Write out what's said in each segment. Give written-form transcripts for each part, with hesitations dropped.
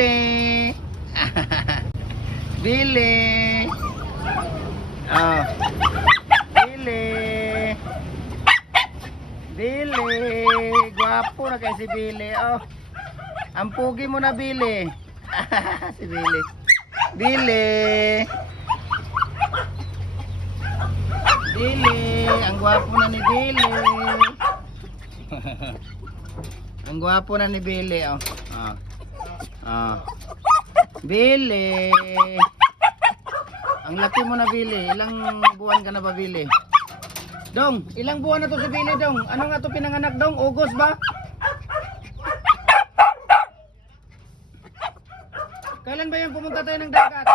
Billy. Billy. Oh. Billy. Billy. Gwapo na kay si Billy. Oh. Ang pugi mo na, Billy. Si Billy. Billy. Billy. Ang gwapo na ni Billy. Ang gwapo na ni Billy. Oh. Oh. Oh. Billy. Ang laki mo na, Billy. Ilang buwan ka na ba, Billy? Dong, ilang buwan na to si Billy, Dong? Ano nga to pinanganak, Dong? August ba? Kailan ba yung pumunta tayo ng dagat?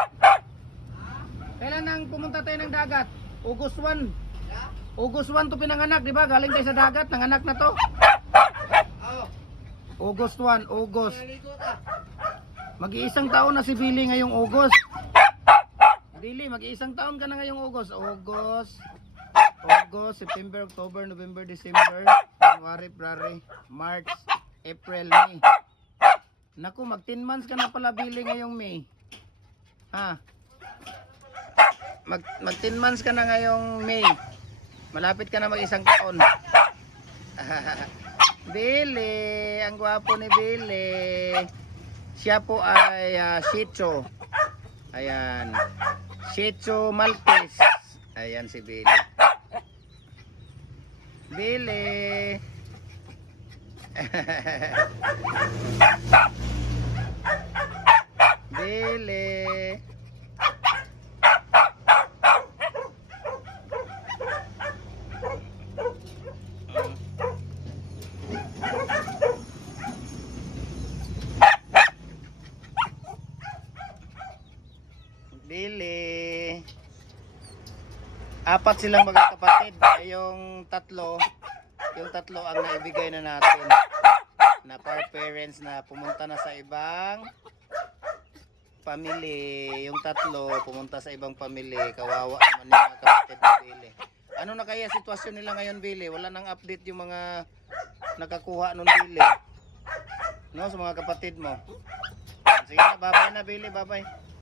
Kailan nang pumunta tayo ng dagat? August 1. August 1 to pinanganak, di ba? Galing tayo sa dagat, nanganak na to. August 1, August. Mag-iisang taon na si Billy ngayong August. Billy, mag-iisang taon ka na ngayong August. August, September, October, November, December, January, February, March, April, May. Naku, mag 10 months ka na pala, Billy, ngayong May. Ha? Mag 10 months ka na ngayong May. Malapit ka na mag-isang taon. Billy, ang gwapo ni Billy. Siya po ay Shih Tzu. Ayan. Shih Tzu Maltese. Ayan si Billy. Billy. Billy. Billy. Apat silang magkakapatid. Yung tatlo ang naibigay na natin na parents na pumunta na sa ibang family. Yung tatlo pumunta sa ibang family. Kawawa naman yung mga kapatid ni Billy. Ano na kaya sitwasyon nila ngayon, Billy? Wala nang update yung mga nakakuha nun, Billy. No, sa mga kapatid mo. Sige na, bye-bye na, Billy. Bye-bye.